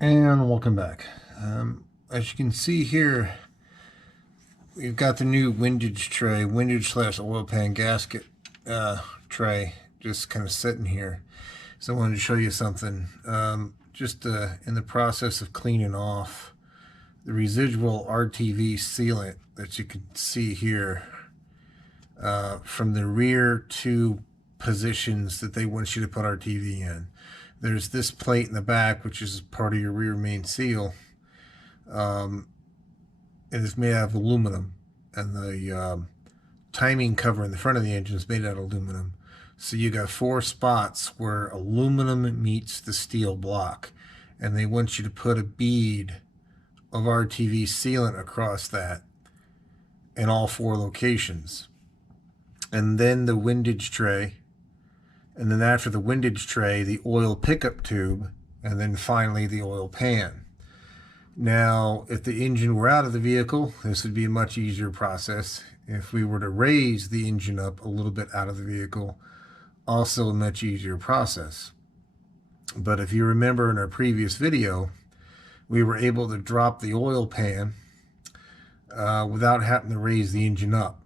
And welcome back. As you can see here, we've got the new windage tray, windage slash oil pan gasket tray, just kind of sitting here. So I wanted to show you something. Just in the process of cleaning off the residual RTV sealant that you can see here from the rear two positions that they want you to put RTV in. There's this plate in the back, which is part of your rear main seal. It is made out of aluminum, and the timing cover in the front of the engine is made out of aluminum. So you got 4 spots where aluminum meets the steel block, and they want you to put a bead of RTV sealant across that in all 4 locations. And then the windage tray, and then after the windage tray, the oil pickup tube, and then finally the oil pan. Now, if the engine were out of the vehicle, this would be a much easier process. If we were to raise the engine up a little bit out of the vehicle, also a much easier process. But if you remember in our previous video, we were able to drop the oil pan without having to raise the engine up.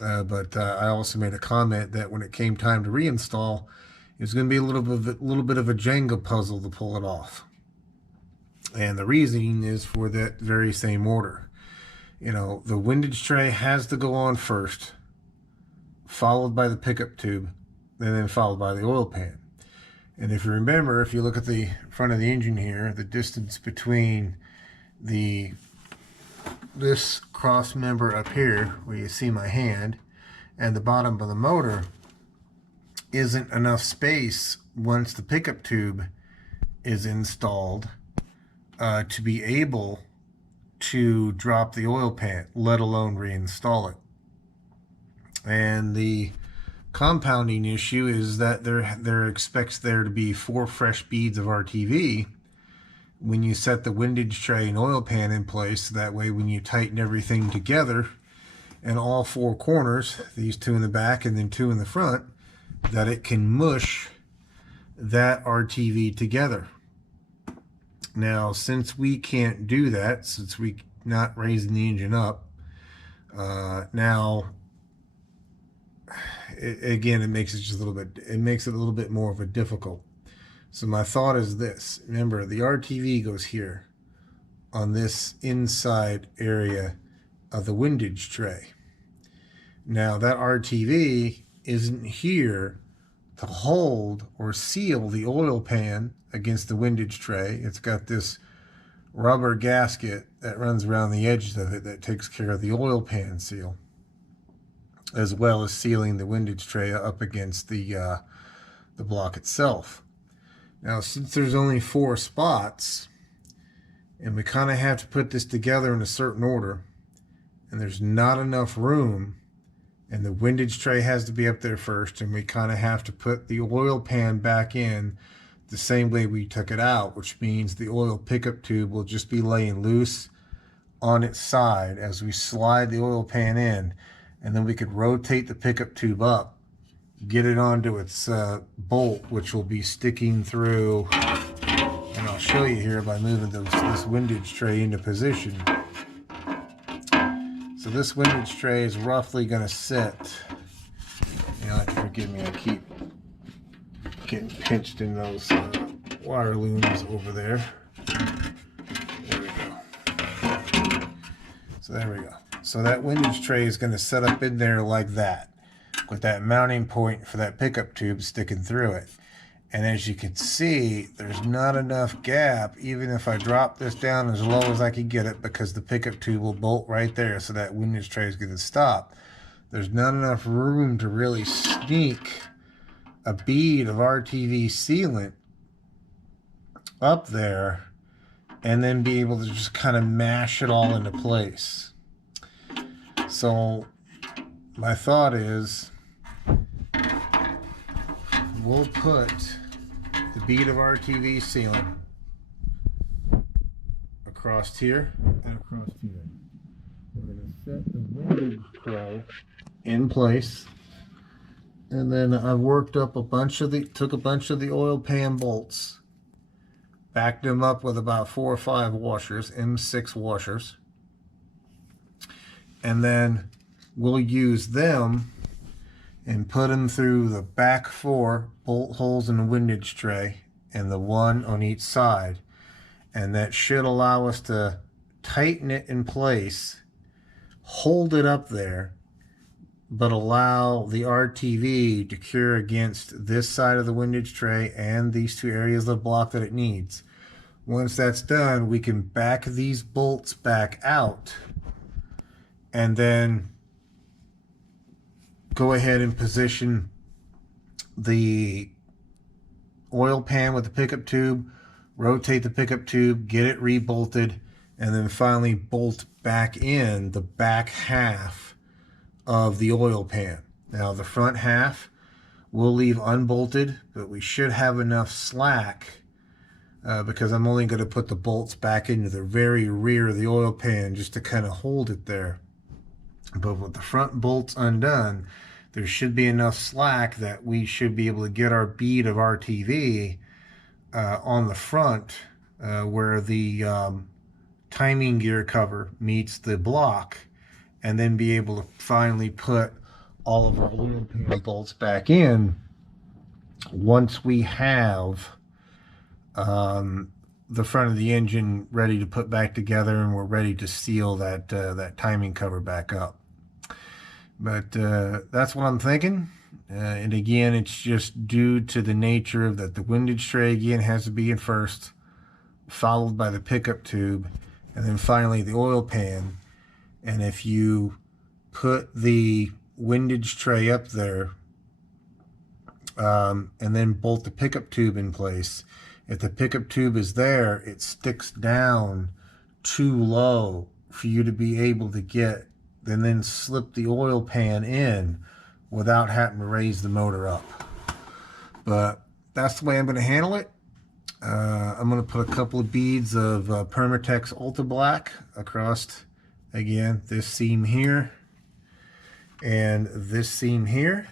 But I also made a comment that when it came time to reinstall, it was going to be a little bit of a Jenga puzzle to pull it off. And the reasoning is for that very same order. You know, the windage tray has to go on first, followed by the pickup tube, and then followed by the oil pan. And if you remember, if you look at the front of the engine here, the distance between this cross member up here, where you see my hand, and the bottom of the motor isn't enough space once the pickup tube is installed to be able to drop the oil pan, let alone reinstall it. And the compounding issue is that there expects there to be 4 fresh beads of RTV when you set the windage tray and oil pan in place. That way, when you tighten everything together in all 4 corners, these 2 in the back and then 2 in the front, that it can mush that RTV together. Now, since we can't do that, since we're not raising the engine up, now again, it makes it just a little bit, it makes it a little bit more of a difficult. So my thought is this. Remember, the RTV goes here on this inside area of the windage tray. Now that RTV isn't here to hold or seal the oil pan against the windage tray. It's got this rubber gasket that runs around the edges of it that takes care of the oil pan seal, as well as sealing the windage tray up against the block itself. Now, since there's only 4 spots, and we kind of have to put this together in a certain order, and there's not enough room, and the windage tray has to be up there first, and we kind of have to put the oil pan back in the same way we took it out, which means the oil pickup tube will just be laying loose on its side as we slide the oil pan in, and then we could rotate the pickup tube up, get it onto its bolt, which will be sticking through, and I'll show you here by moving this windage tray into position. So this windage tray is roughly going to sit, you know, forgive me, I keep getting pinched in those wire looms over there. There we go. So there we go. So that windage tray is going to set up in there like that, with that mounting point for that pickup tube sticking through it. And as you can see, there's not enough gap, even if I drop this down as low as I can get it, because the pickup tube will bolt right there, so that windage tray is going to stop. There's not enough room to really sneak a bead of RTV sealant up there and then be able to just kind of mash it all into place. So my thought is, we'll put the bead of RTV sealant across here and across here. We're going to set the windage tray in place, and then I've worked up took a bunch of the oil pan bolts backed them up with about 4 or 5 washers, M6 washers. And then we'll use them and put them through the back 4 bolt holes in the windage tray and the one on each side. And that should allow us to tighten it in place, hold it up there, but allow the RTV to cure against this side of the windage tray and these 2 areas of the block that it needs. Once that's done, we can back these bolts back out and then go ahead and position the oil pan with the pickup tube, rotate the pickup tube, get it rebolted, and then finally bolt back in the back half of the oil pan. Now the front half we'll leave unbolted, but we should have enough slack because I'm only going to put the bolts back into the very rear of the oil pan just to kind of hold it there. But with the front bolts undone, there should be enough slack that we should be able to get our bead of RTV on the front where the timing gear cover meets the block, and then be able to finally put all of our oil pan bolts back in once we have the front of the engine ready to put back together and we're ready to seal that that timing cover back up. But that's what I'm thinking. And again, it's just due to the nature of that the windage tray again has to be in first, followed by the pickup tube, and then finally the oil pan. And if you put the windage tray up there and then bolt the pickup tube in place, if the pickup tube is there, it sticks down too low for you to be able to get and then slip the oil pan in without having to raise the motor up. But that's the way I'm going to handle it. I'm going to put a couple of beads of Permatex Ultra Black across, again, this seam here and this seam here.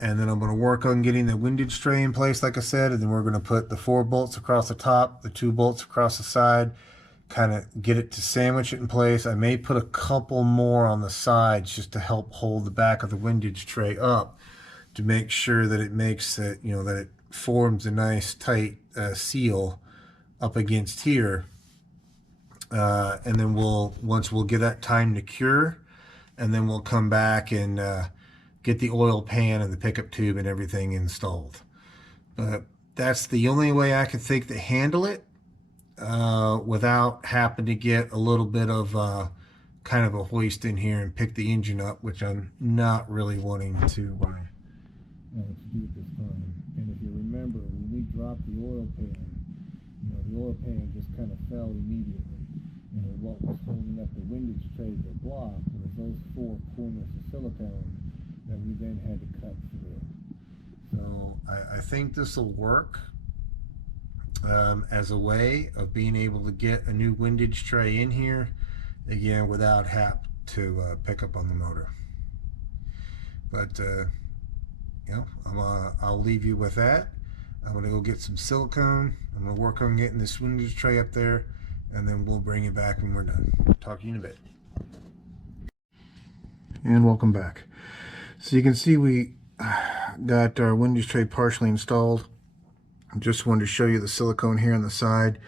And then I'm going to work on getting the windage tray in place, like I said, and then we're going to put the 4 bolts across the top, the 2 bolts across the side, kind of get it to sandwich it in place. I may put a couple more on the sides just to help hold the back of the windage tray up to make sure that it makes it, you know, that it forms a nice tight seal up against here. And then once we'll get that time to cure, and then we'll come back and get the oil pan and the pickup tube and everything installed. But that's the only way I could think to handle it without having to get a little bit of kind of a hoist in here and pick the engine up, which I'm not really wanting to do at this time. And if you remember, when we dropped the oil pan, you know, the oil pan just kind of fell immediately. And what was holding up the windage tray of the block was those 4 corners of silicone that we then had to cut through. So I think this will work as a way of being able to get a new windage tray in here, again, without having to pick up on the motor. But you know, I'll leave you with that. I'm going to go get some silicone. I'm going to work on getting this windage tray up there, and then we'll bring it back when we're done. Talk to you in a bit. And welcome back. So you can see we got our windage tray partially installed. I just wanted to show you the silicone here on the side.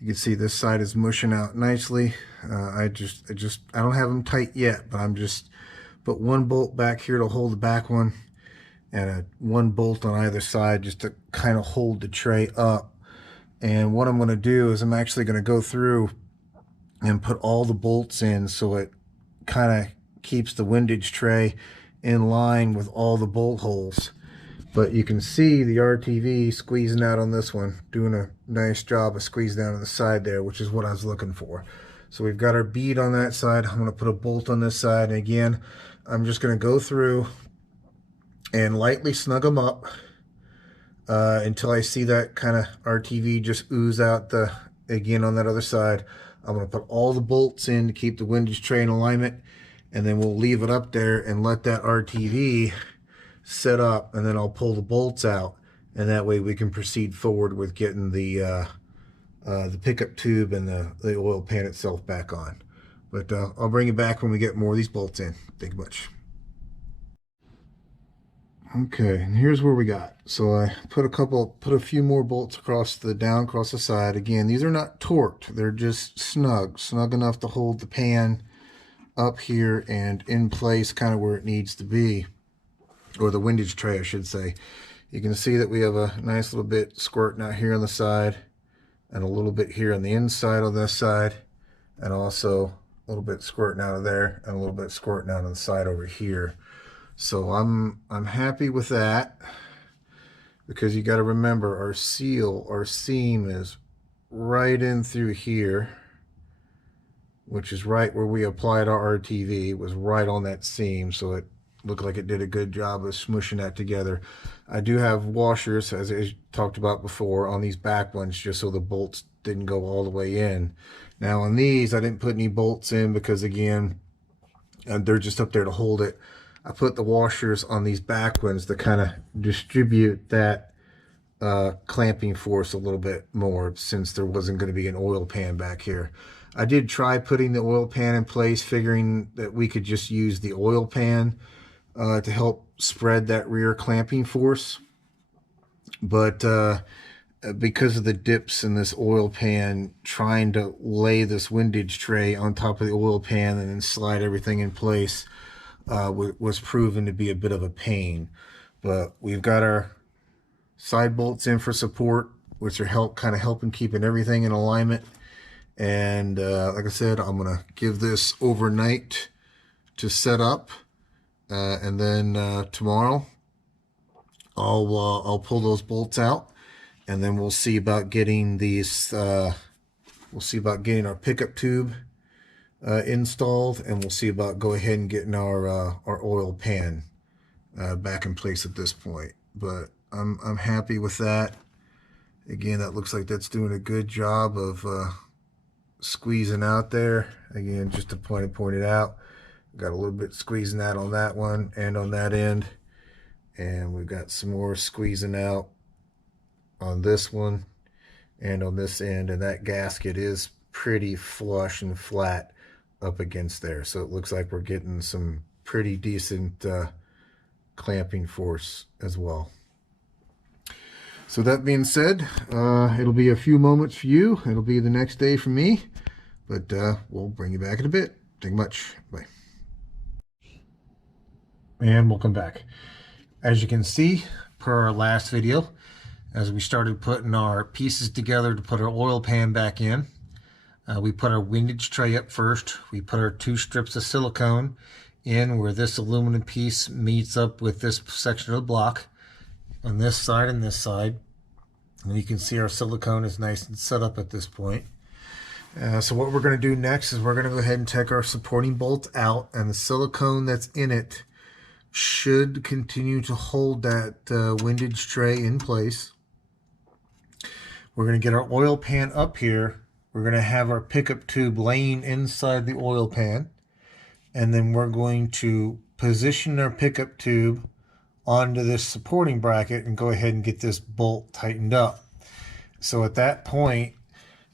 You can see this side is mushing out nicely. I don't have them tight yet, but I'm just put 1 bolt back here to hold the back one, and 1 bolt on either side just to kind of hold the tray up. And what I'm going to do is I'm actually going to go through and put all the bolts in so it kind of keeps the windage tray in line with all the bolt holes. But you can see the RTV squeezing out on this one, doing a nice job of squeezing down on the side there, which is what I was looking for. So we've got our bead on that side. I'm going to put a bolt on this side, and again, I'm just going to go through and lightly snug them up until I see that kind of RTV just ooze out again on that other side. I'm going to put all the bolts in to keep the windage tray in alignment, and then we'll leave it up there and let that RTV set up, and then I'll pull the bolts out, and that way we can proceed forward with getting the the pickup tube and the oil pan itself back on. But I'll bring you back when we get more of these bolts in. Thank you much. Okay, and here's where we got. So I put a few more bolts across the side. Again, these are not torqued. They're just snug enough to hold the pan up here and in place kind of where it needs to be, or the windage tray, I should say. You can see that we have a nice little bit squirting out here on the side and a little bit here on the inside on this side, and also a little bit squirting out of there and a little bit squirting out on the side over here. So I'm happy with that, because you got to remember our seam is right in through here, which is right where we applied our RTV. It was right on that seam, so it looked like it did a good job of smushing that together. I do have washers, as I talked about before, on these back ones, just so the bolts didn't go all the way in. Now on these, I didn't put any bolts in because, again, they're just up there to hold it. I put the washers on these back ones to kind of distribute that clamping force a little bit more, since there wasn't going to be an oil pan back here. I did try putting the oil pan in place, figuring that we could just use the oil pan to help spread that rear clamping force. But because of the dips in this oil pan, trying to lay this windage tray on top of the oil pan and then slide everything in place was proven to be a bit of a pain. But we've got our side bolts in for support, which are kind of helping keeping everything in alignment. And like I said, I'm gonna give this overnight to set up, and then tomorrow I'll pull those bolts out, and then we'll see about getting these. We'll see about getting our pickup tube installed, and we'll see about go ahead and getting our oil pan back in place at this point. But I'm happy with that. Again, that looks like that's doing a good job of squeezing out there. Again, just to point it out, got a little bit squeezing out on that one and on that end, and we've got some more squeezing out on this one and on this end, and that gasket is pretty flush and flat up against there, so it looks like we're getting some pretty decent clamping force as well. So that being said, it'll be a few moments for you. It'll be the next day for me, but we'll bring you back in a bit. Thank you much. Bye. And welcome back. As you can see, per our last video, as we started putting our pieces together to put our oil pan back in, we put our windage tray up first. We put our 2 strips of silicone in where this aluminum piece meets up with this section of the block on this side and this side. And you can see our silicone is nice and set up at this point. So what we're going to do next is we're going to go ahead and take our supporting bolt out, and the silicone that's in it should continue to hold that windage tray in place. We're going to get our oil pan up here. We're going to have our pickup tube laying inside the oil pan, and then we're going to position our pickup tube onto this supporting bracket and go ahead and get this bolt tightened up. So at that point,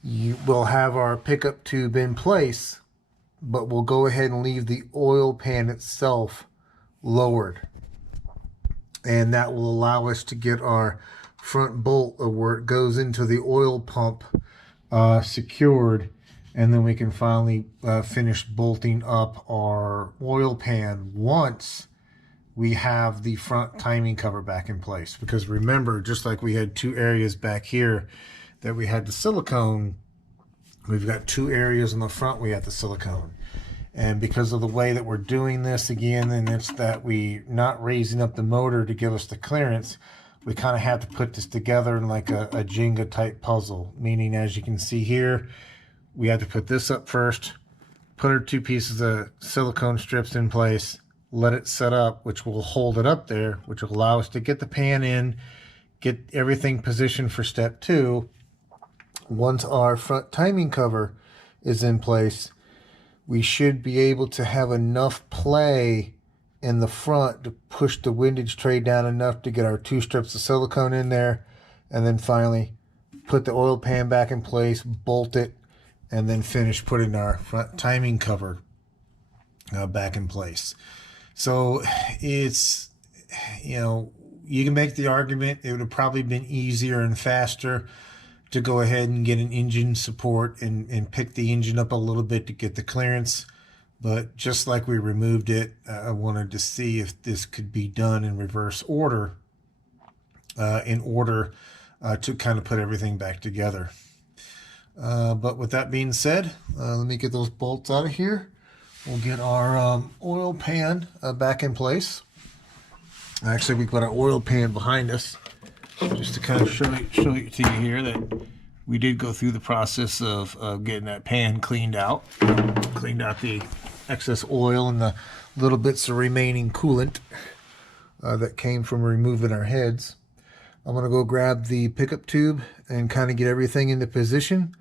you will have our pickup tube in place, but we'll go ahead and leave the oil pan itself lowered, and that will allow us to get our front bolt, or where it goes into the oil pump, secured, and then we can finally finish bolting up our oil pan once we have the front timing cover back in place. Because remember, just like we had 2 areas back here that we had the silicone, we've got 2 areas in the front we have the silicone. And because of the way that we're doing this, again, and it's that we're not raising up the motor to give us the clearance, we kind of have to put this together in like a Jenga type puzzle. Meaning, as you can see here, we have to put this up first, put our 2 pieces of silicone strips in place, let it set up, which will hold it up there, which will allow us to get the pan in, get everything positioned for step 2. Once our front timing cover is in place, we should be able to have enough play in the front to push the windage tray down enough to get our 2 strips of silicone in there, and then finally put the oil pan back in place, bolt it, and then finish putting our front timing cover back in place. So it's, you know, you can make the argument it would have probably been easier and faster to go ahead and get an engine support and pick the engine up a little bit to get the clearance. But just like we removed it, I wanted to see if this could be done in reverse order in order to kind of put everything back together. But with that being said, let me get those bolts out of here. We'll get our oil pan back in place. Actually, we've got our oil pan behind us, just to kind of show you to you here that we did go through the process of getting that pan cleaned out the excess oil and the little bits of remaining coolant that came from removing our heads. I'm going to go grab the pickup tube and kind of get everything into position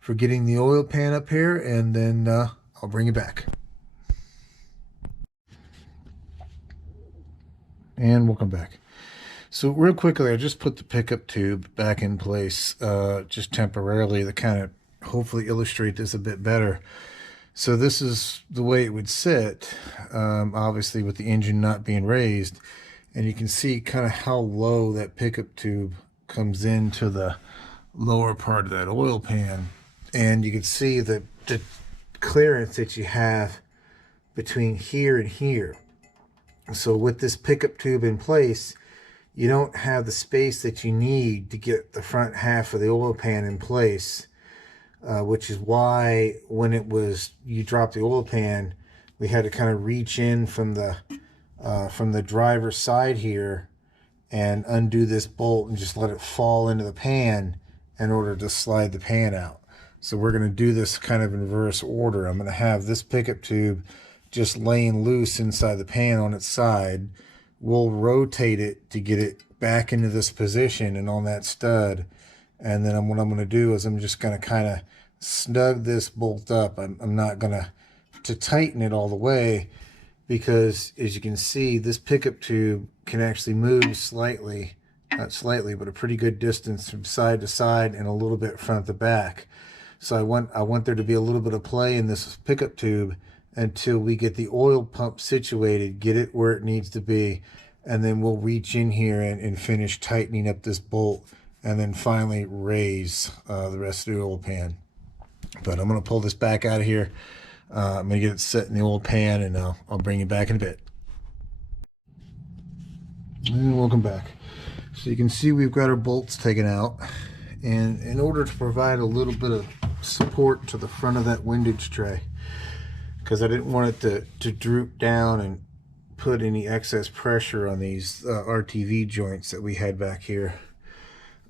for getting the oil pan up here, and then I'll bring it back. And welcome back. So real quickly, I just put the pickup tube back in place just temporarily to kind of hopefully illustrate this a bit better. So this is the way it would sit, obviously with the engine not being raised. And you can see kind of how low that pickup tube comes into the lower part of that oil pan. And you can see the clearance that you have between here and here. So with this pickup tube in place, you don't have the space that you need to get the front half of the oil pan in place, which is why when you drop the oil pan, we had to kind of reach in from the driver's side here and undo this bolt and just let it fall into the pan in order to slide the pan out. So we're going to do this kind of in reverse order. I'm going to have this pickup tube just laying loose inside the pan on its side. We'll rotate it to get it back into this position and on that stud. And then what I'm going to do is I'm just going to kind of snug this bolt up. I'm not going to tighten it all the way, because as you can see, this pickup tube can actually move slightly, not slightly, but a pretty good distance from side to side and a little bit front to back. So I want there to be a little bit of play in this pickup tube until we get the oil pump situated, get it where it needs to be, and then we'll reach in here and finish tightening up this bolt, and then finally raise the rest of the oil pan. But I'm going to pull this back out of here. I'm going to get it set in the oil pan, and I'll bring you back in a bit. And welcome back. So you can see we've got our bolts taken out, and in order to provide a little bit of support to the front of that windage tray, because I didn't want it to droop down and put any excess pressure on these RTV joints that we had back here.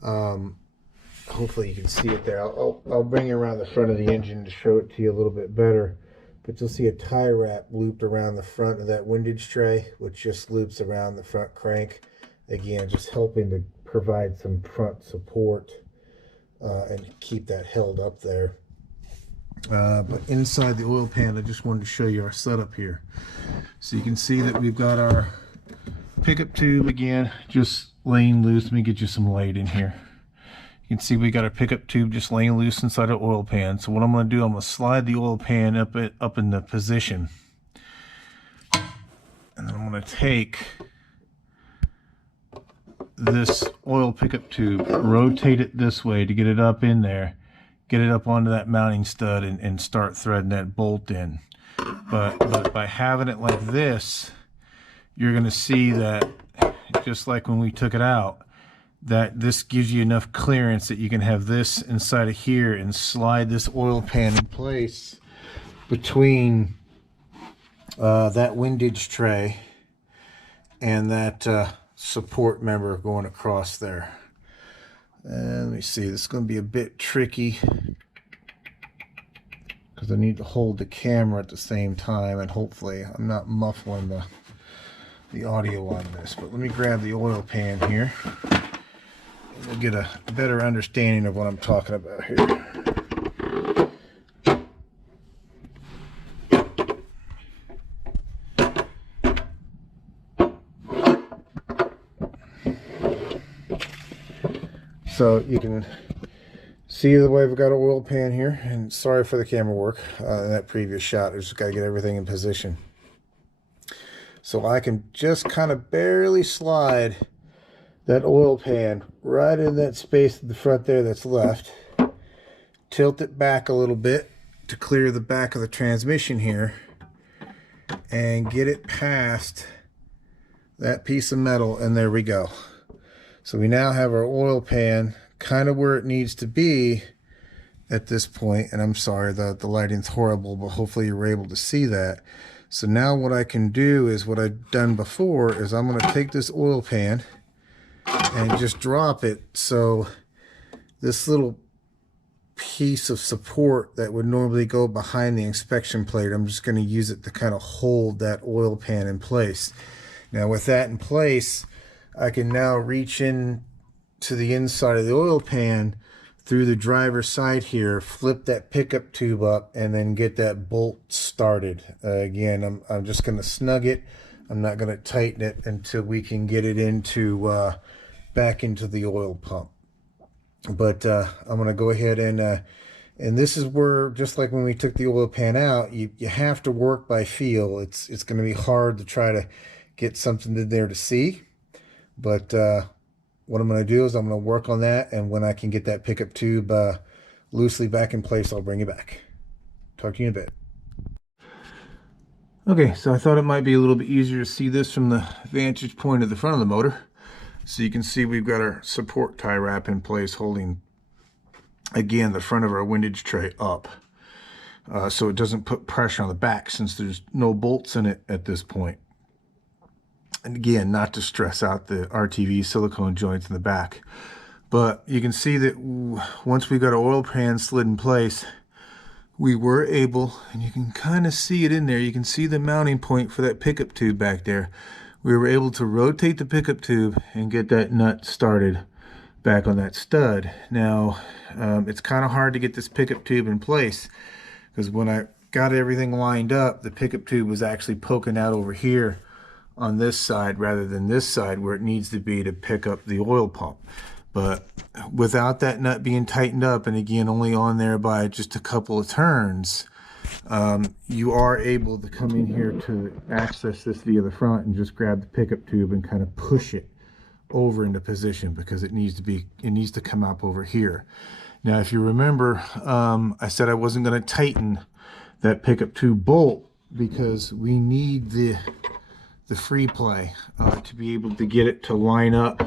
Hopefully you can see it there. I'll bring it around the front of the engine to show it to you a little bit better. But you'll see a tie wrap looped around the front of that windage tray, which just loops around the front crank. Again, just helping to provide some front support and keep that held up there. But inside the oil pan, I just wanted to show you our setup here. So you can see that we've got our pickup tube again, just laying loose. Let me get you some light in here. You can see we got our pickup tube just laying loose inside our oil pan. So what I'm going to do, I'm going to slide the oil pan up in the position. And then I'm going to take this oil pickup tube, rotate it this way to get it up in there, get it up onto that mounting stud, and start threading that bolt in. But by having it like this, you're going to see that, just like when we took it out, that this gives you enough clearance that you can have this inside of here and slide this oil pan in place between that windage tray and that support member going across there. And let me see, this is going to be a bit tricky because I need to hold the camera at the same time, and hopefully I'm not muffling the audio on this. But let me grab the oil pan here. We'll get a better understanding of what I'm talking about here. So you can See the way we've got an oil pan here, and sorry for the camera work in that previous shot. I just got to get everything in position. So I can just kind of barely slide that oil pan right in that space at the front there that's left. Tilt it back a little bit to clear the back of the transmission here and get it past that piece of metal, and there we go. So we now have our oil pan kind of where it needs to be at this point. And I'm sorry, the lighting's horrible, but hopefully you're able to see that. So now what I can do is what I've done before is I'm going to take this oil pan and just drop it. So this little piece of support that would normally go behind the inspection plate, I'm just going to use it to kind of hold that oil pan in place. Now with that in place, I can now reach in to the inside of the oil pan through the driver's side here, flip that pickup tube up, and then get that bolt started. Again, I'm just going to snug it. I'm not going to tighten it until we can get it into back into the oil pump. But I'm going to go ahead and this is where, just like when we took the oil pan out, you have to work by feel. It's going to be hard to try to get something in there to see. But what I'm going to do is I'm going to work on that, and when I can get that pickup tube loosely back in place, I'll bring it back. Talk to you in a bit. Okay, so I thought it might be a little bit easier to see this from the vantage point of the front of the motor. So you can see we've got our support tie wrap in place holding, again, the front of our windage tray up. So it doesn't put pressure on the back since there's no bolts in it at this point. And again, not to stress out the RTV silicone joints in the back. But you can see that once we got our oil pan slid in place, we were able, and you can kind of see it in there, you can see the mounting point for that pickup tube back there. We were able to rotate the pickup tube and get that nut started back on that stud. Now, it's kind of hard to get this pickup tube in place because when I got everything lined up, the pickup tube was actually poking out over here on this side rather than this side where it needs to be to pick up the oil pump. But without that nut being tightened up, and again only on there by just a couple of turns, you are able to come in here to access this via the front and just grab the pickup tube and kind of push it over into position because it needs to come up over here. Now if you remember, I said I wasn't going to tighten that pickup tube bolt because we need the free play to be able to get it to line up.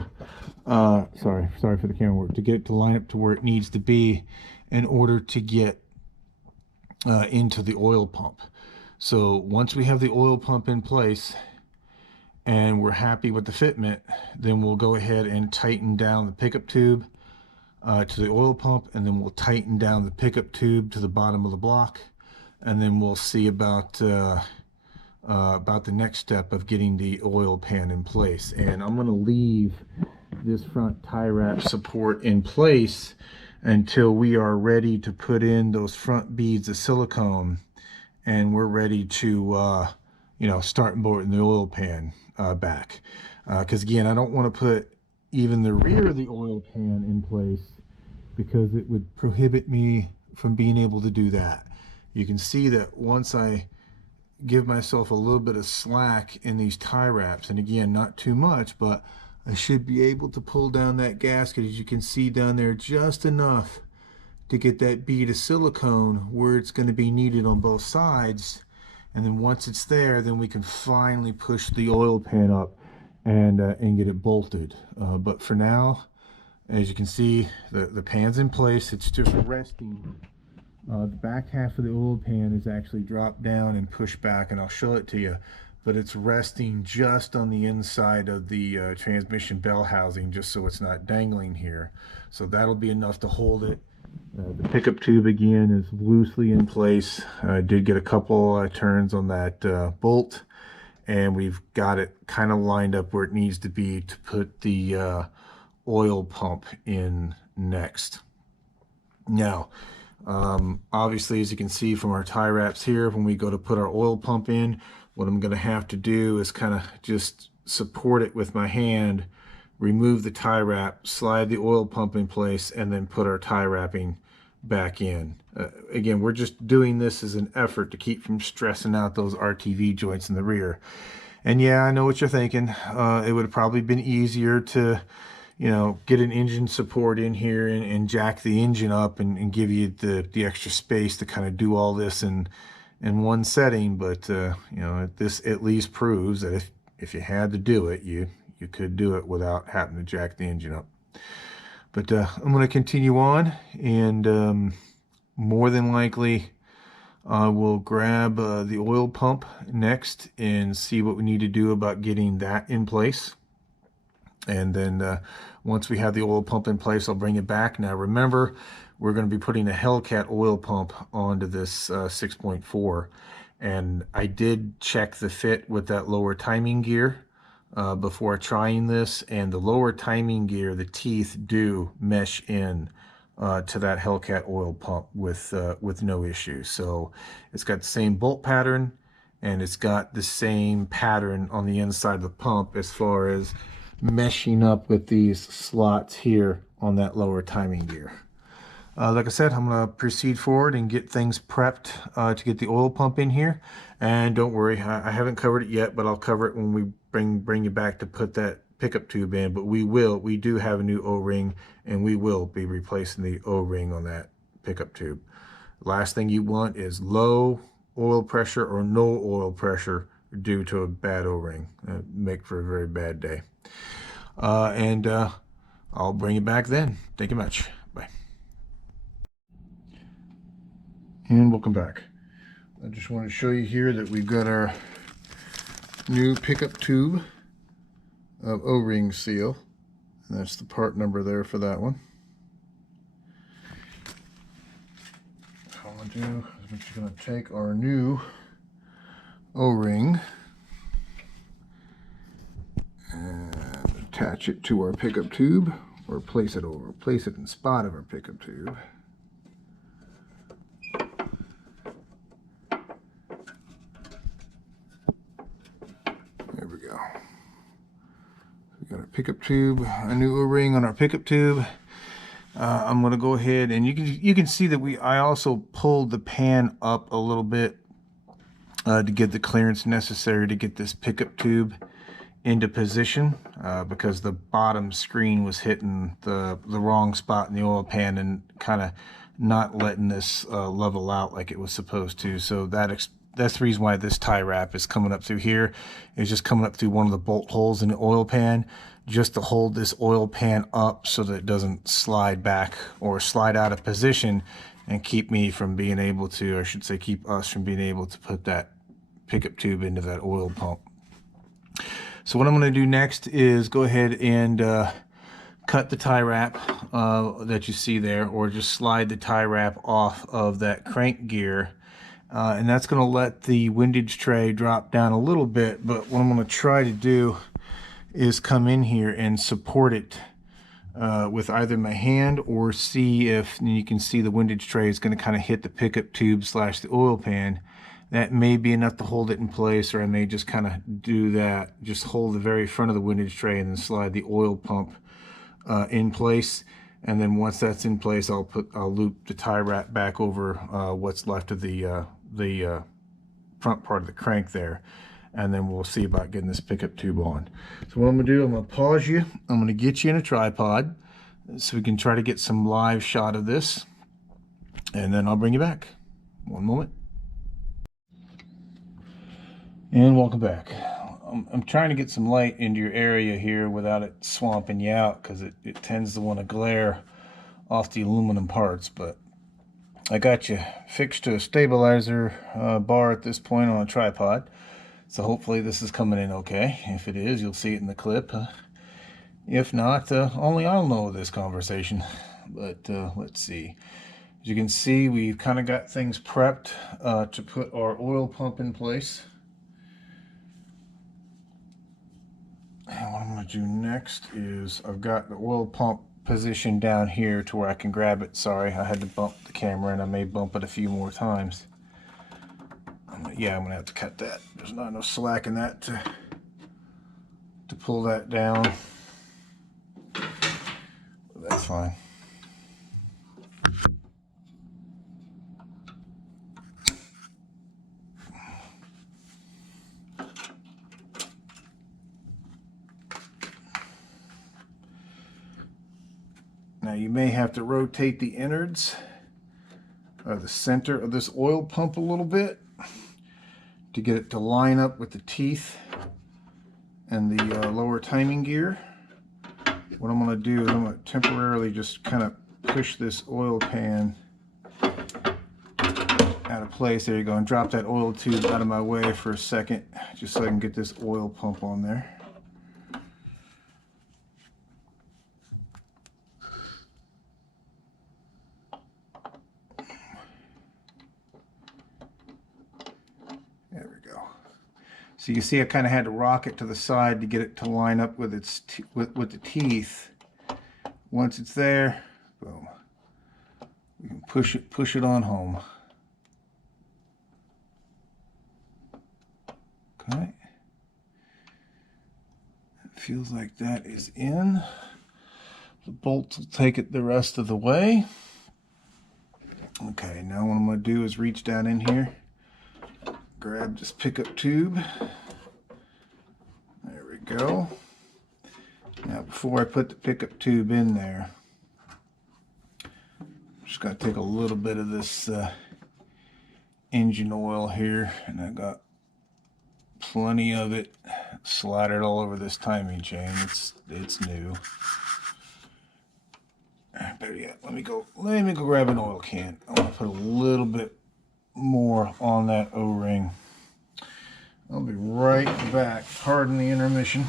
Sorry for the camera work. To get it to line up to where it needs to be in order to get into the oil pump. So once we have the oil pump in place and we're happy with the fitment, then we'll go ahead and tighten down the pickup tube to the oil pump, and then we'll tighten down the pickup tube to the bottom of the block, and then we'll see about the next step of getting the oil pan in place. And I'm going to leave this front tie wrap support in place until we are ready to put in those front beads of silicone and we're ready to start boarding the oil pan back, because again, I don't want to put even the rear of the oil pan in place because it would prohibit me from being able to do that. You can see that once I give myself a little bit of slack in these tie wraps, and again, not too much, but I should be able to pull down that gasket, as you can see down there, just enough to get that bead of silicone where it's going to be needed on both sides. And then once it's there, then we can finally push the oil pan up and get it bolted. But for now, as you can see, the pan's in place. It's just resting. The back half of the oil pan is actually dropped down and pushed back, and I'll show it to you. But it's resting just on the inside of the transmission bell housing, just so it's not dangling here. So that'll be enough to hold it. The pickup tube again is loosely in place. I did get a couple turns on that bolt, and we've got it kind of lined up where it needs to be to put the oil pump in next. Now, obviously, as you can see from our tie wraps here, when we go to put our oil pump in, what I'm going to have to do is kind of just support it with my hand remove the tie wrap, slide the oil pump in place, and then put our tie wrapping back in. Again, we're just doing this as an effort to keep from stressing out those RTV joints in the rear. And yeah, I know what you're thinking. It would have probably been easier to, you know, get an engine support in here and jack the engine up and give you the extra space to kind of do all this in one setting. But you know, this at least proves that if you had to do it, you could do it without having to jack the engine up. But I'm going to continue on, and more than likely I will grab the oil pump next and see what we need to do about getting that in place. And then once we have the oil pump in place, I'll bring it back. Now remember, we're going to be putting a Hellcat oil pump onto this 6.4. And I did check the fit with that lower timing gear before trying this. And the lower timing gear, the teeth do mesh in to that Hellcat oil pump with no issue. So it's got the same bolt pattern, and it's got the same pattern on the inside of the pump as far as meshing up with these slots here on that lower timing gear. Like I said, I'm going to proceed forward and get things prepped to get the oil pump in here. And don't worry, I haven't covered it yet, but I'll cover it when we bring you back to put that pickup tube in. But we do have a new O-ring, and we will be replacing the O-ring on that pickup tube. Last thing you want is low oil pressure or no oil pressure due to a bad O-ring. Make for a very bad day. And I'll bring you back then. Thank you much. Bye. And welcome back. I just want to show you here that we've got our new pickup tube of O-ring seal. And that's the part number there for that one. What I'm going to do is we're just going to take our new O-ring and attach it to our pickup tube, or place it in the spot of our pickup tube. There we go. We got our pickup tube, a new O-ring on our pickup tube. I'm going to go ahead, and you can see that I also pulled the pan up a little bit to get the clearance necessary to get this pickup tube into position, because the bottom screen was hitting the wrong spot in the oil pan and kind of not letting this level out like it was supposed to. So that's the reason why this tie wrap is coming up through here. It's just coming up through one of the bolt holes in the oil pan, just to hold this oil pan up so that it doesn't slide back or slide out of position and keep me from being able to, or I should say keep us from being able to put that pickup tube into that oil pump. So what I'm going to do next is go ahead and cut the tie wrap that you see there, or just slide the tie wrap off of that crank gear. And that's going to let the windage tray drop down a little bit. But what I'm going to try to do is come in here and support it with either my hand, or see if, and you can see the windage tray is going to kind of hit the pickup tube / the oil pan. That may be enough to hold it in place, or I may just kind of do that, just hold the very front of the windage tray and then slide the oil pump in place. And then once that's in place, I'll loop the tie wrap back over what's left of the front part of the crank there, and then we'll see about getting this pickup tube on. So what I'm going to do, I'm going to pause you. I'm going to get you in a tripod so we can try to get some live shot of this, and then I'll bring you back. One moment. And welcome back. I'm trying to get some light into your area here without it swamping you out, because it tends to want to glare off the aluminum parts. But I got you fixed to a stabilizer bar at this point on a tripod. So hopefully this is coming in okay. If it is, you'll see it in the clip. If not, only I'll know this conversation. But let's see. As you can see, we've kind of got things prepped to put our oil pump in place. And what I'm going to do next is I've got the oil pump positioned down here to where I can grab it. Sorry, I had to bump the camera, and I may bump it a few more times. I'm going to have to cut that. There's not enough slack in that to pull that down. that's fine. Now you may have to rotate the innards or the center of this oil pump a little bit to get it to line up with the teeth and the lower timing gear. What I'm going to do is I'm going to temporarily just kind of push this oil pan out of place. There you go, and drop that oil tube out of my way for a second, just so I can get this oil pump on there. There we go. So you see I kind of had to rock it to the side to get it to line up with its with the teeth. Once it's there, boom, we can push it on home. Okay. It feels like that is in. The bolts will take it the rest of the way. Okay, now what I'm going to do is reach down in here, grab this pickup tube. There we go. Now before I put the pickup tube in there, I'm just going to take a little bit of this engine oil here, and I got plenty of it. Slide it all over this timing chain. It's new. Better yet, let me go grab an oil can. I want to put a little bit more on that O-ring. I'll be right back. Pardon the intermission.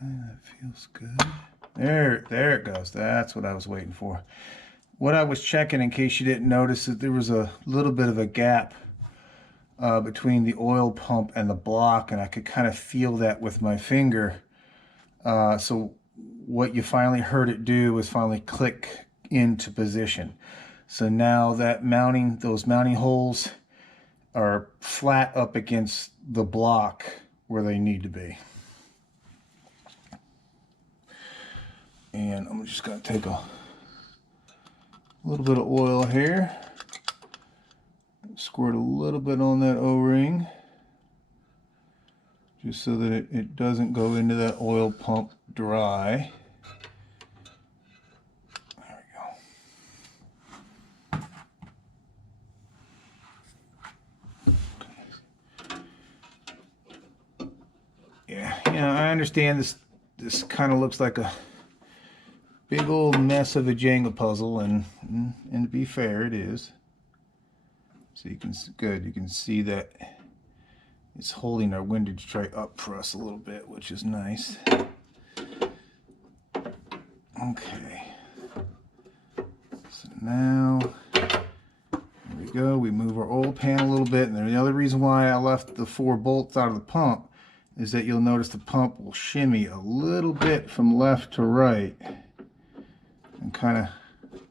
That feels good. There it goes. That's what I was waiting for. What I was checking, in case you didn't notice, that there was a little bit of a gap between the oil pump and the block, and I could kind of feel that with my finger. So what you finally heard it do was finally click into position. So now that those mounting holes are flat up against the block where they need to be. And I'm just going to take a little bit of oil here, squirt a little bit on that O-ring, just so that it doesn't go into that oil pump dry. There we go. Yeah, I understand this kind of looks like a big old mess of a Jenga puzzle, and to be fair, it is. So you can see that it's holding our windage tray up for us a little bit, which is nice. Okay. So now there we go. We move our oil pan a little bit, and the other reason why I left the 4 bolts out of the pump is that you'll notice the pump will shimmy a little bit from left to right and kind of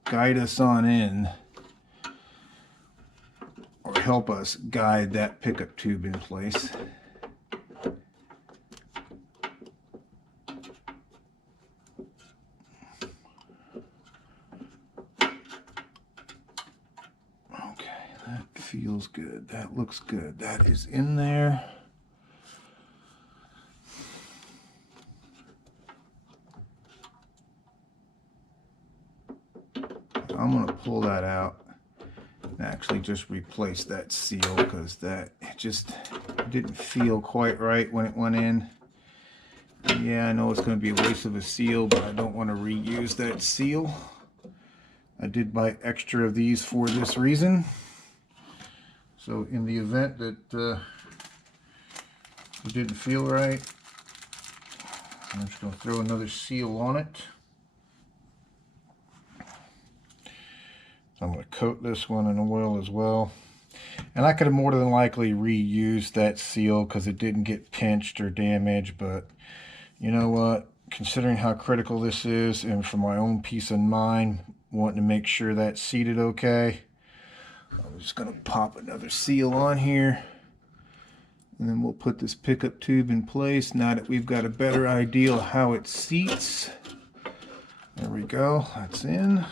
guide us on in, or help us guide that pickup tube in place. Okay, that feels good. That looks good. That is in there. I'm going to pull that out and actually just replace that seal, because that just didn't feel quite right when it went in. Yeah, I know it's going to be a waste of a seal, but I don't want to reuse that seal. I did buy extra of these for this reason. So in the event that it didn't feel right, I'm just going to throw another seal on it. I'm going to coat this one in oil as well. And I could have more than likely reused that seal because it didn't get pinched or damaged, but you know what? Considering how critical this is, and for my own peace of mind, wanting to make sure that's seated okay, I'm just going to pop another seal on here. And then we'll put this pickup tube in place now that we've got a better idea of how it seats. There we go, that's in.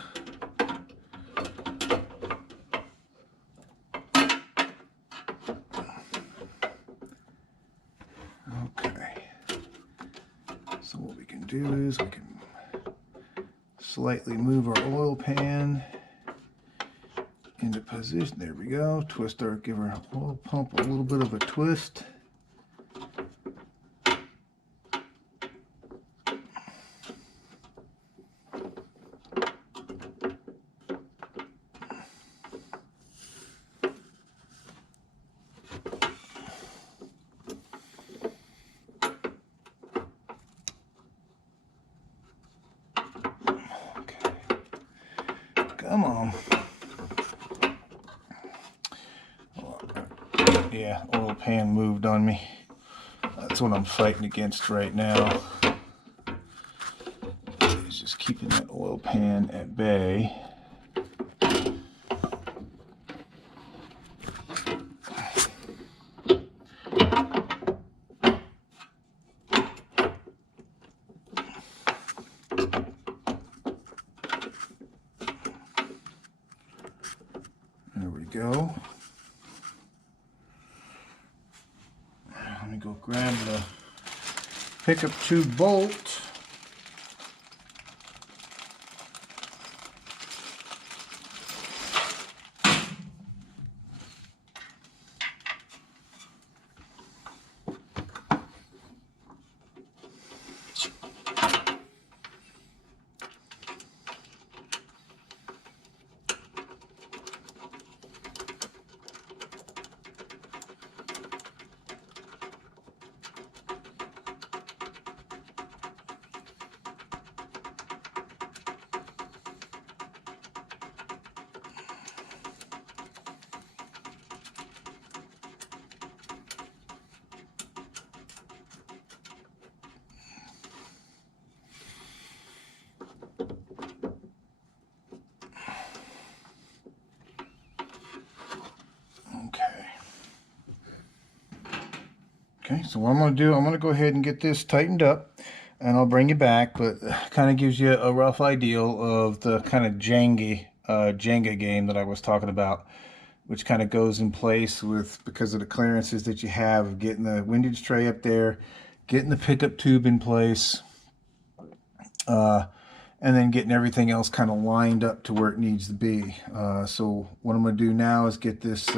Okay. So what we can do is we can slightly move our oil pan into position. There we go. Twist our, give our oil pump a little bit of a twist. Come on. Yeah, oil pan moved on me. That's what I'm fighting against right now. It's just keeping that oil pan at bay. There we go. Let me go grab the pickup tube bolt. Okay, so what I'm going to do, I'm going to go ahead and get this tightened up, and I'll bring you back, but kind of gives you a rough idea of the kind of Jenga game that I was talking about, which kind of goes in place with, because of the clearances that you have, getting the windage tray up there, getting the pickup tube in place, and then getting everything else kind of lined up to where it needs to be. So what I'm going to do now is get this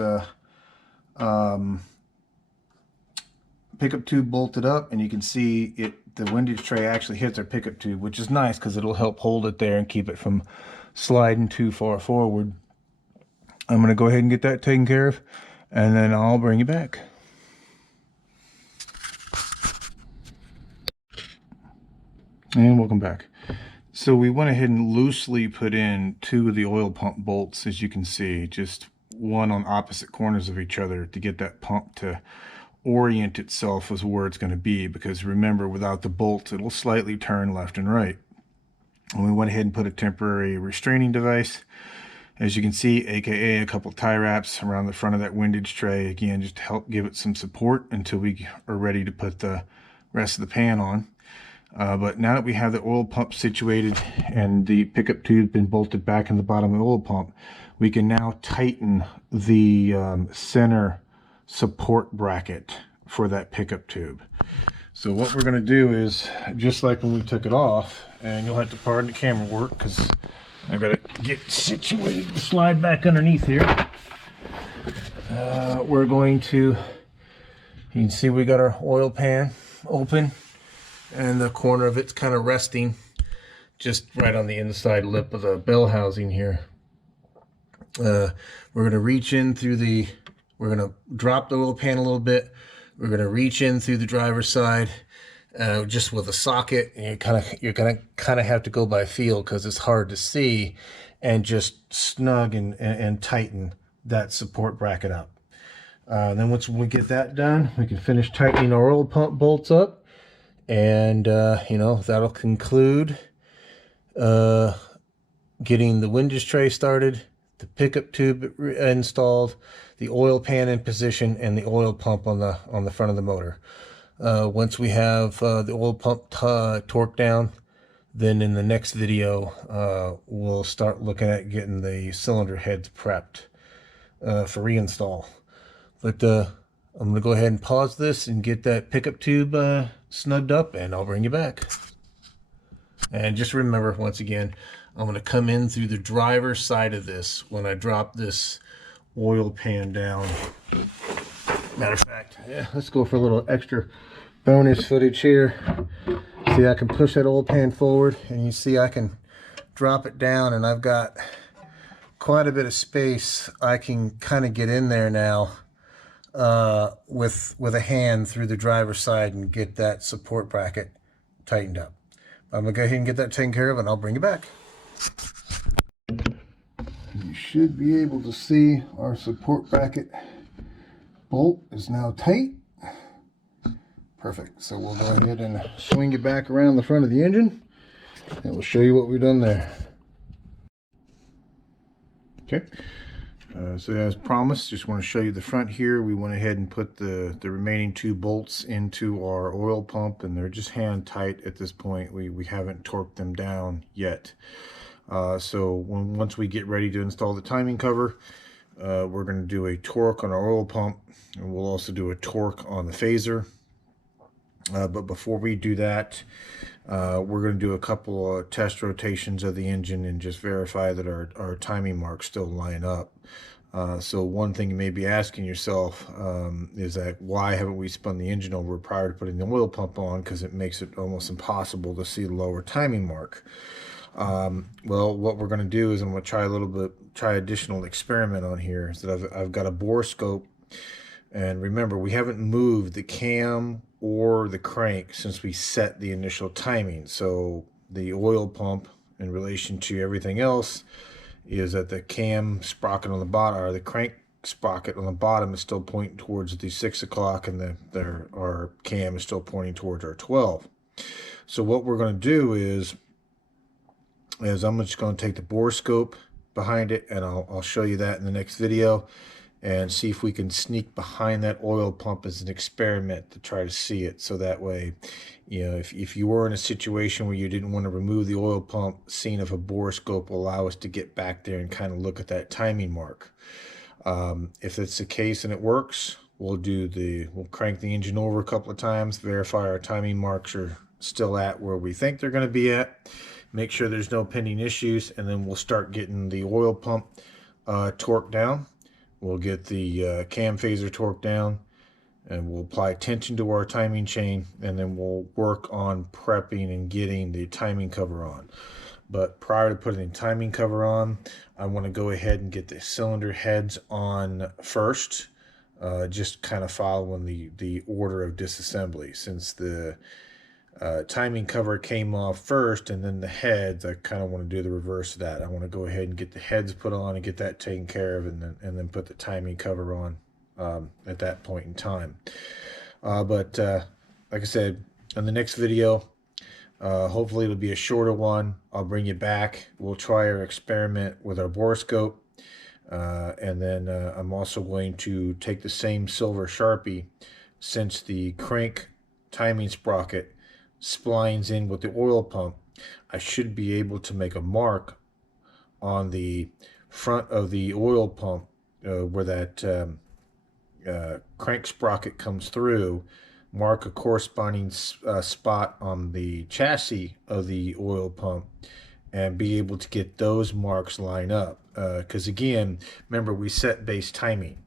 pickup tube bolted up, and you can see it, the windage tray actually hits our pickup tube, which is nice because it'll help hold it there and keep it from sliding too far forward. I'm going to go ahead and get that taken care of, and then I'll bring you back. And welcome back. So we went ahead and loosely put in 2 of the oil pump bolts, as you can see, just one on opposite corners of each other to get that pump to orient itself as where it's going to be, because remember, without the bolts it'll slightly turn left and right. And we went ahead and put a temporary restraining device, as you can see, aka a couple tie wraps around the front of that windage tray, again just to help give it some support until we are ready to put the rest of the pan on. But now that we have the oil pump situated and the pickup tube been bolted back in the bottom of the oil pump, we can now tighten the center support bracket for that pickup tube. So what we're going to do is, just like when we took it off, and you'll have to pardon the camera work because I've got to get situated to slide back underneath here. We're going to You can see we got our oil pan open, and the corner of it's kind of resting just right on the inside lip of the bell housing here. We're going to reach in through the, we're going to drop the oil pan a little bit. We're going to reach in through the driver's side, just with a socket, and you're going to kind of have to go by feel because it's hard to see, and just snug and tighten that support bracket up. Then once we get that done, we can finish tightening our oil pump bolts up, and you know, that'll conclude getting the windage tray started, the pickup tube installed, the oil pan in position, and the oil pump on the front of the motor. Once we have the oil pump torqued down, then in the next video we'll start looking at getting the cylinder heads prepped for reinstall. But I'm going to go ahead and pause this and get that pickup tube snugged up, and I'll bring you back. And just remember, once again, I'm going to come in through the driver's side of this when I drop this oil pan down. Matter of fact, yeah, let's go for a little extra bonus footage here. See, I can push that oil pan forward, and you see I can drop it down, and I've got quite a bit of space. I can kind of get in there now with a hand through the driver's side and get that support bracket tightened up. I'm going to go ahead and get that taken care of, and I'll bring you back. You should be able to see our support bracket bolt is now tight. Perfect. So we'll go ahead and swing it back around the front of the engine, and we'll show you what we've done there. Okay. So as promised, just want to show you the front here. We went ahead and put the remaining 2 bolts into our oil pump, and they're just hand tight at this point. We haven't torqued them down yet. So once we get ready to install the timing cover, we're going to do a torque on our oil pump, and we'll also do a torque on the phaser. But before we do that, we're going to do a couple of test rotations of the engine and just verify that our timing marks still line up. So one thing you may be asking yourself is that why haven't we spun the engine over prior to putting the oil pump on? Because it makes it almost impossible to see the lower timing mark. Well, what we're going to do is I'm going to try additional experiment on here. Is that I've got a bore scope, and remember, we haven't moved the cam or the crank since we set the initial timing. So the oil pump in relation to everything else is that the cam sprocket on the bottom, or the crank sprocket on the bottom, is still pointing towards the 6 o'clock, and our cam is still pointing towards our 12. So what we're going to do is I'm just going to take the bore scope behind it, and I'll show you that in the next video, and see if we can sneak behind that oil pump as an experiment to try to see it. So that way, you know, if you were in a situation where you didn't want to remove the oil pump, seeing if a bore scope will allow us to get back there and kind of look at that timing mark. If that's the case and it works, we'll crank the engine over a couple of times, verify our timing marks are still at where we think they're going to be at, make sure there's no pending issues, and then we'll start getting the oil pump torqued down. We'll get the cam phaser torqued down, and we'll apply tension to our timing chain, and then we'll work on prepping and getting the timing cover on. But prior to putting the timing cover on, I want to go ahead and get the cylinder heads on first, just kind of following the order of disassembly. Since the timing cover came off first and then the heads, I kind of want to do the reverse of that. I want to go ahead and get the heads put on and get that taken care of, and then put the timing cover on at that point in time. But like I said, in the next video, hopefully it'll be a shorter one. I'll bring you back. We'll try our experiment with our bore scope, and then I'm also going to take the same silver Sharpie, since the crank timing sprocket splines in with the oil pump. I should be able to make a mark on the front of the oil pump where that crank sprocket comes through, mark a corresponding spot on the chassis of the oil pump, and be able to get those marks line up. Because again, remember, we set base timing,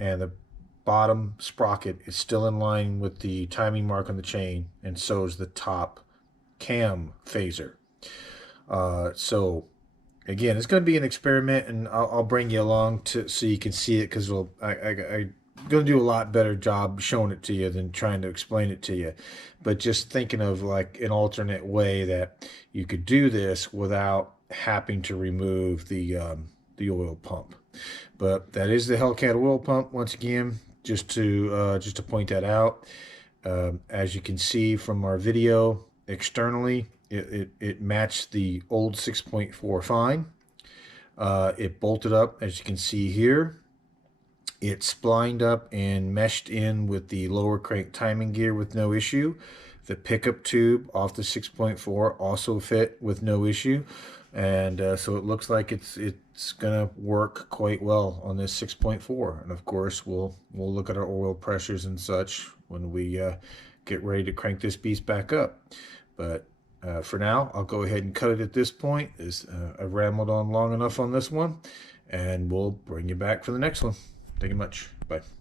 and the bottom sprocket is still in line with the timing mark on the chain, and so is the top cam phaser. So again, it's going to be an experiment, and I'll bring you along so you can see it, because I'm going to do a lot better job showing it to you than trying to explain it to you. But just thinking of like an alternate way that you could do this without having to remove the oil pump. But that is the Hellcat oil pump, once again, just to point that out. As you can see from our video, externally, it matched the old 6.4 fine. It bolted up, as you can see here. It splined up and meshed in with the lower crank timing gear with no issue. The pickup tube off the 6.4 also fit with no issue. And so it looks like it's gonna work quite well on this 6.4. And of course, we'll look at our oil pressures and such when we get ready to crank this beast back up. But for now, I'll go ahead and cut it at this point. I've rambled on long enough on this one, and we'll bring you back for the next one. Thank you much. Bye.